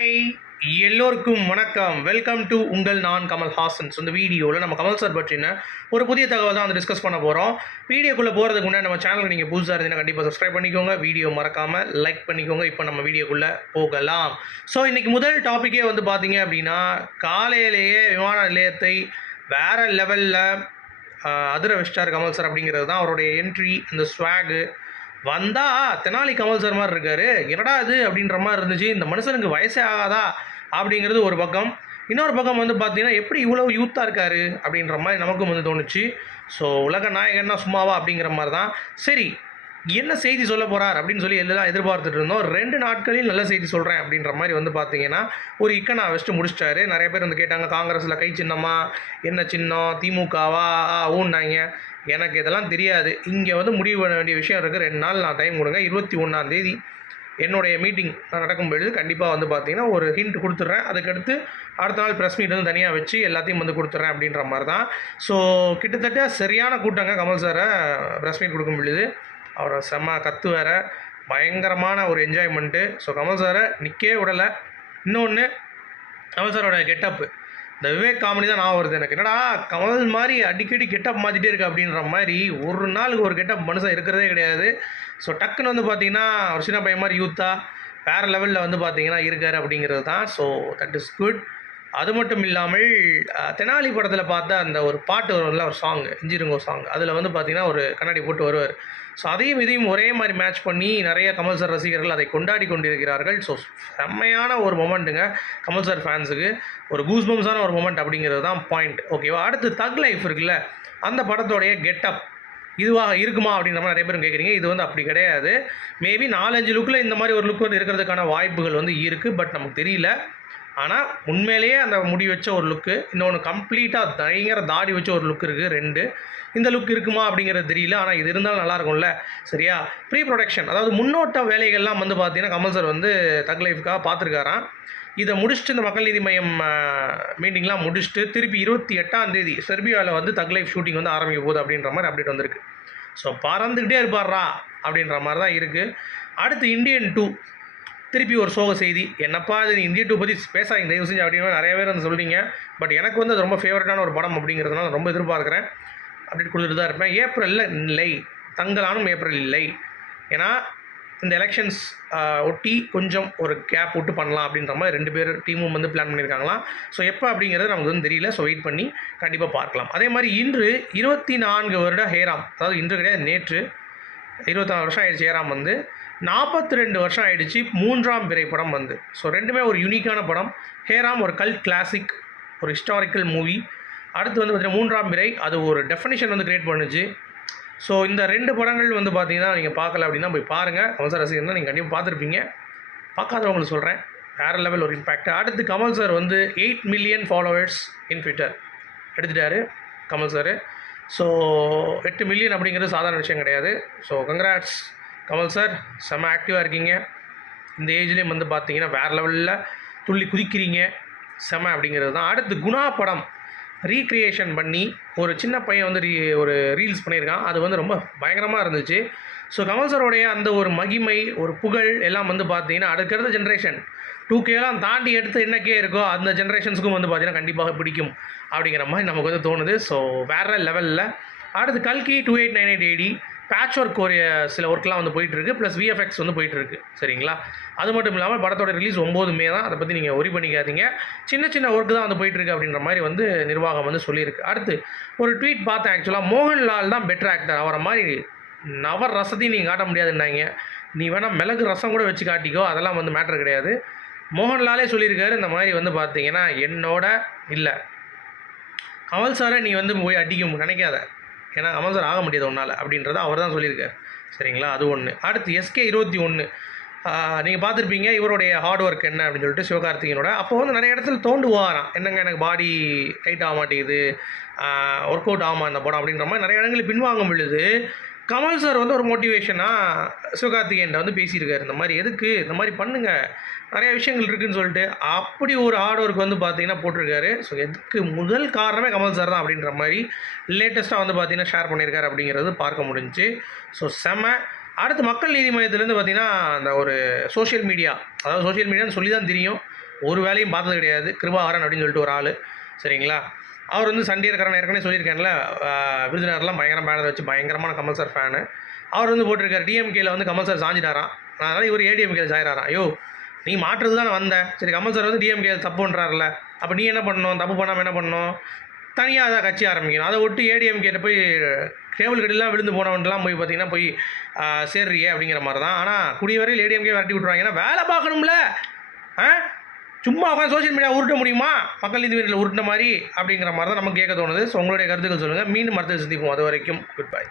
Hey, எல்லோருக்கும் வணக்கம். Welcome to உங்கள் நான் கமல் ஹாசன். ஸோ இந்த வீடியோவில் நம்ம கமல் சார் பற்றின ஒரு புதிய தகவல் தான் வந்து டிஸ்கஸ் பண்ண போகிறோம். வீடியோக்குள்ளே போகிறதுக்கு முன்னாடி நம்ம சேனலுக்கு நீங்கள் புதுசாக இருந்தீங்கன்னா கண்டிப்பாக சப்ஸ்கிரைப் பண்ணிக்கோங்க. வீடியோ மறக்காமல் லைக் பண்ணிக்கோங்க. இப்போ நம்ம வீடியோக்குள்ளே போகலாம். ஸோ இன்றைக்கி முதல் டாப்பிக்கே வந்து பார்த்தீங்க அப்படின்னா, காலையிலேயே விமான நிலையத்தை வேறு லெவலில் அதிர வச்சிட்டார் கமல் சார் அப்படிங்கிறது தான் அவருடைய என்ட்ரி. அந்த ஸ்வாகு வந்தா தெனாலி கமல் சார் மாதிரி இருக்காரு. என்னடா இது அப்படின்ற மாதிரி இருந்துச்சு. இந்த மனுஷனுக்கு வயசே ஆகாதா அப்படிங்கிறது ஒரு பக்கம். இன்னொரு பக்கம் வந்து பார்த்தீங்கன்னா, எப்படி இவ்வளோ யூத்தாக இருக்காரு அப்படின்ற மாதிரி நமக்கும் வந்து தோணுச்சு. ஸோ உலக நாயகன்னா சும்மாவா அப்படிங்கிற மாதிரி தான். சரி, என்ன செய்தி சொல்ல போகிறார் அப்படின்னு சொல்லி எல்லாம் எதிர்பார்த்துட்டு இருந்தோம். 2 நாட்களில் நல்ல செய்தி சொல்கிறேன் அப்படின்ற மாதிரி வந்து பார்த்தீங்கன்னா, ஒரு இக்கனா வச்சுட்டு முடிச்சிட்டாரு. நிறைய பேர் வந்து கேட்டாங்க, காங்கிரஸில் கை சின்னமா, என்ன சின்னம், திமுகவா ஊன்னாங்க. எனக்கு இதெல்லாம் தெரியாது. இங்கே வந்து முடிவு பண்ண வேண்டிய விஷயம் இருக்குது. 2 நாள் நான் டைம் கொடுங்க. 21ஆம் தேதி என்னுடைய மீட்டிங் நடக்கும் பொழுது கண்டிப்பாக வந்து பார்த்தீங்கன்னா ஒரு ஹிண்ட் கொடுத்துட்றேன். அதுக்கடுத்து அடுத்த நாள் ப்ரெஸ் மீட் வந்து தனியாக வச்சு எல்லாத்தையும் வந்து கொடுத்துட்றேன் அப்படின்ற மாதிரி தான். ஸோ கிட்டத்தட்ட சரியான கூட்டங்க கமல் சாரை ப்ரெஸ் மீட் கொடுக்கும் பொழுது. அவரை செம்ம கத்து வேற, பயங்கரமான ஒரு என்ஜாய்மெண்ட்டு. ஸோ கமல் சாரை நிற்கவே விடலை. இன்னொன்று, கமல் சாரோட கெட்டப்பு, இந்த விவேக் காமெடி தான் நான் வருது எனக்கு. என்னடா கமல் மாதிரி அடிக்கடி கெட்டப் மாற்றிட்டே இருக்கு அப்படின்ற மாதிரி. ஒரு நாளுக்கு ஒரு கெட்டப் மனுஷன் இருக்கிறதே கிடையாது. ஸோ டக்குன்னு வந்து பார்த்தீங்கன்னா ஒரு சின்ன பையன் மாதிரி யூத்தாக வேறு லெவலில் வந்து பார்த்தீங்கன்னா இருக்கார் அப்படிங்கிறது தான். So that is good. அது மட்டும் இல்லாமல் தெனாலி படத்தில் பார்த்தா அந்த ஒரு பாட்டு வரும்ல, ஒரு சாங், இஞ்சிருங்கோ சாங், அதில் வந்து பார்த்திங்கன்னா ஒரு கண்ணாடி போட்டு வருவார். ஸோ அதையும் இதையும் ஒரே மாதிரி மேட்ச் பண்ணி நிறைய கமல் சார் ரசிகர்கள் அதை கொண்டாடி கொண்டிருக்கிறார்கள். ஸோ செம்மையான ஒரு மொமெண்ட்டுங்க கமல் சார் ஃபேன்ஸுக்கு. ஒரு கூஸ்பம்ஸான ஒரு மொமெண்ட் அப்படிங்கிறது தான் பாயிண்ட். ஓகேவா? அடுத்து தக் லைஃப் இருக்குல்ல, அந்த படத்தோடைய கெட்டப் இதுவாக இருக்குமா அப்படின்ற மாதிரி நிறைய பேரும் கேட்குறீங்க. இது வந்து அப்படி கிடையாது. மேபி 4-5 லுக்கில் இந்த மாதிரி ஒரு லுக் வந்து இருக்கிறதுக்கான வாய்ப்புகள் வந்து இருக்குது. பட் நமக்கு தெரியல. ஆனால் உண்மையிலேயே அந்த முடி வச்ச ஒரு லுக்கு, இன்னொன்று கம்ப்ளீட்டாக பயங்கர தாடி வச்ச ஒரு லுக் இருக்குது. 2 இந்த லுக் இருக்குமா அப்படிங்கிறது தெரியல. ஆனால் இது இருந்தாலும் நல்லாயிருக்கும்ல. சரியா? ப்ரீ ப்ரொடக்ஷன், அதாவது முன்னோட்ட வேலைகள்லாம் வந்து பார்த்தீங்கன்னா கமல் சார் வந்து தக் லைஃப்காக பார்த்துருக்காராம். இதை முடிச்சுட்டு இந்த மக்கள் நீதி மையம் மீட்டிங்லாம் முடிச்சுட்டு திருப்பி 28ஆம் தேதி செர்பியாவில் வந்து தக் லைஃப் ஷூட்டிங் வந்து ஆரம்பிக்க போகுது அப்படின்ற மாதிரி அப்டேட் வந்திருக்கு. ஸோ பறந்துக்கிட்டே இருப்பார்ரா அப்படின்ற மாதிரி தான் இருக்குது. அடுத்து இந்தியன் 2 திருப்பி ஒரு சோக செய்தி. என்னப்பா இது, இந்தியன் 2 பற்றி பேசாதீங்க தயவு செஞ்சு அப்படின்னு நிறைய பேர் வந்து சொல்கிறீங்க. பட் எனக்கு வந்து அது ரொம்ப ஃபேவரட்டான ஒரு படம் அப்படிங்கிறதுனால ரொம்ப எதிர்பார்க்குறேன். அப்டேட் கொடுத்துட்டு தான் இருப்பேன். ஏப்ரலில் இல்லை, தங்கலானும் ஏப்ரல் இல்லை. ஏன்னா இந்த எலெக்ஷன்ஸ் ஒட்டி கொஞ்சம் ஒரு கேப் விட்டு பண்ணலாம் அப்படின்ற மாதிரி 2 பேர் டீமும் வந்து பிளான் பண்ணியிருக்காங்களாம். ஸோ எப்போ அப்படிங்கிறது நமக்கு வந்து தெரியல. ஸோ வெயிட் பண்ணி கண்டிப்பாக பார்க்கலாம். அதே மாதிரி இன்று 24 வருட ஹேராம், அதாவது இன்று கிடையாது நேற்று 24 வருஷம் ஆயிடுச்சு ஹேராம் வந்து. 42 வருஷம் ஆகிடுச்சு 3ஆம் பிறை படம் வந்து. ஸோ ரெண்டுமே ஒரு யூனிக்கான படம். ஹேராம் ஒரு கல்ட் கிளாசிக், ஒரு ஹிஸ்டாரிக்கல் மூவி. அடுத்து வந்து பார்த்திங்கன்னா 3ஆம் பிறை, அது ஒரு டெஃபினிஷன் வந்து க்ரியேட் பண்ணுச்சு. ஸோ இந்த 2 படங்கள் வந்து பார்த்திங்கன்னா நீங்கள் பார்க்கல அப்படின்னா போய் பாருங்கள். கமல் சார் ரசிகர் தான் நீங்கள் கண்டிப்பாக பார்த்துருப்பீங்க. பார்க்காதவங்களுக்கு சொல்கிறேன், வேறு லெவல் ஒரு இம்பேக்ட். அடுத்து கமல் சார் வந்து 8 மில்லியன் ஃபாலோவர்ஸ் இன் ட்விட்டர் எடுத்துட்டார் கமல் சார். ஸோ 8 மில்லியன் அப்படிங்கிறது சாதாரண விஷயம் கிடையாது. ஸோ கங்க்ராட்ஸ் கமல் சார், செம்ம ஆக்டிவாக இருக்கீங்க. இந்த ஏஜ்லேயும் வந்து பார்த்தீங்கன்னா வேறு லெவலில் துள்ளி குதிக்கிறீங்க, செம்ம அப்படிங்கிறது தான். அடுத்து குணா படம் ரீக்ரியேஷன் பண்ணி ஒரு சின்ன பையன் வந்து ஒரு ரீல்ஸ் பண்ணியிருக்கான். அது வந்து ரொம்ப பயங்கரமாக இருந்துச்சு. ஸோ கமல் சாரோடைய அந்த ஒரு மகிமை, ஒரு புகழ் எல்லாம் வந்து பார்த்தீங்கன்னா அடுக்கிறது ஜென்ரேஷன் 2Kலாம் தாண்டி எடுத்து என்னக்கே இருக்கோ அந்த ஜென்ரேஷன்ஸுக்கும் வந்து பார்த்தீங்கன்னா கண்டிப்பாக பிடிக்கும் அப்படிங்கிற மாதிரி நமக்கு வந்து தோணுது. ஸோ வேறு லெவலில். அடுத்து கல்கி 2898 AD பேட்ச் ஒர்க் ஒரு சில ஒர்க்லாம் வந்து போயிட்டுருக்கு, ப்ளஸ் விஎஃப்எக்ஸ் வந்து போயிட்டுருக்கு. சரிங்களா? அது மட்டும் இல்லாமல் படத்தோட ரிலீஸ் 9 மே தான். அதை பற்றி நீங்கள் ஒரி பண்ணிக்காதீங்க. சின்ன சின்ன ஒர்க்கு தான் வந்து போயிட்டுருக்கு அப்படின்ற மாதிரி வந்து நிர்வாகம் வந்து சொல்லியிருக்கு. அடுத்து ஒரு ட்வீட் பார்த்தேன். ஆக்சுவலாக மோகன்லால் தான் பெட்டர் ஆக்டர், அவரை மாதிரி நவர் ரசத்தையும் நீங்கள் காட்ட முடியாதுன்னாங்க. நீ வேணால் மிளகு ரசம் கூட வச்சு காட்டிக்கோ, அதெல்லாம் வந்து மேட்ரு கிடையாது. மோகன்லாலே சொல்லியிருக்காரு இந்த மாதிரி வந்து பார்த்தீங்கன்னா என்னோட இல்லை கமல் சாரை நீ வந்து போய் அடிக்க நினைக்காத, ஏன்னா கமல் சார் ஆக முடியாது ஒன்றால் அப்படின்றத அவர் தான் சொல்லியிருக்கார். சரிங்களா? அது ஒன்று. அடுத்து SK21 நீங்கள் பார்த்துருப்பீங்க இவருடைய ஹார்ட் ஒர்க் என்ன அப்படின்னு சொல்லிட்டு சிவகார்த்திகனோட. அப்போ வந்து நிறைய இடத்துல தோண்டுவாராம், என்னங்க எனக்கு பாடி டைட் ஆக மாட்டேங்குது, ஒர்க் அவுட் ஆகாமல் இந்த படம் அப்படின்ற மாதிரி நிறைய இடங்களில் பின்வாங்கும் பொழுது கமல் சார் வந்து ஒரு மோட்டிவேஷனாக சிவகார்த்திகேயன்ட்ட வந்து பேசியிருக்காரு. இந்த மாதிரி எதுக்கு இந்த மாதிரி பண்ணுங்கள், நிறைய விஷயங்கள் இருக்குதுன்னு சொல்லிட்டு அப்படி ஒரு ஹார்ட் ஒர்க் வந்து பார்த்தீங்கன்னா போட்டிருக்காரு. ஸோ எதுக்கு முதல் காரணமே கமல் சார் தான் அப்படின்ற மாதிரி லேட்டஸ்ட்டாக வந்து பார்த்தீங்கன்னா ஷேர் பண்ணியிருக்காரு அப்படிங்கிறது பார்க்க முடிஞ்சுச்சு. ஸோ செம்ம. அடுத்து மக்கள் நீதி மையத்திலேருந்து பார்த்திங்கன்னா அந்த ஒரு சோஷியல் மீடியா, அதாவது சோஷியல் மீடியான்னு சொல்லி தான் தெரியும், ஒரு வேலையும் பார்த்தது கிடையாது. கிருபாகரன் அப்படின்னு சொல்லிட்டு ஒரு ஆள், சரிங்களா? அவர் வந்து சண்டியர்காரன் ஏற்கனவே சொல்லியிருக்கேன்ல, விருதுநகர்லாம் பயங்கர பேனர் வச்சு பயங்கரமான கமல் சார் ஃபேனு. அவர் வந்து போட்டிருக்காரு டிஎம்கேல வந்து கமல் சார் சாஞ்சிட்டாராம். அதனால் இவர் ஏடிஎம்கேல சாயிறாராம். ஐயோ, நீ மாற்றுறது தானே வந்த, சரி கமல் சார் வந்து டிஎம்கே தப்பு பண்ணுறாருல, அப்போ நீ என்ன பண்ணணும்? தப்பு பண்ணாமல் என்ன பண்ணணும்? தனியாக அதை கட்சி ஆரம்பிக்கணும். அதை விட்டு ஏடிஎம்கேட்ட போய் கேபிள் கடையெல்லாம் விழுந்து போனவன்லாம் போய் பார்த்தீங்கன்னா போய் சேர்றியே அப்படிங்கிற மாதிரி தான். ஆனால் கூடிய வரையில் ஏடிஎம்கே விரட்டி விட்ருவாங்க. ஏன்னா வேலை பார்க்கணும்ல. சும்மா உட்காந்து சோஷியல் மீடியா உருட்ட முடியுமா? மக்கள் நீதி மய்யத்தில் உருட்டின மாதிரி அப்படிங்கிற மாதிரி தான் நமக்கு கேட்க தோணுது. ஸோ உங்களுடைய கருத்துக்கள் சொல்லுங்கள். மீண்டும் மருத்துவ சந்திப்போம். அது வரைக்கும் குட் பை.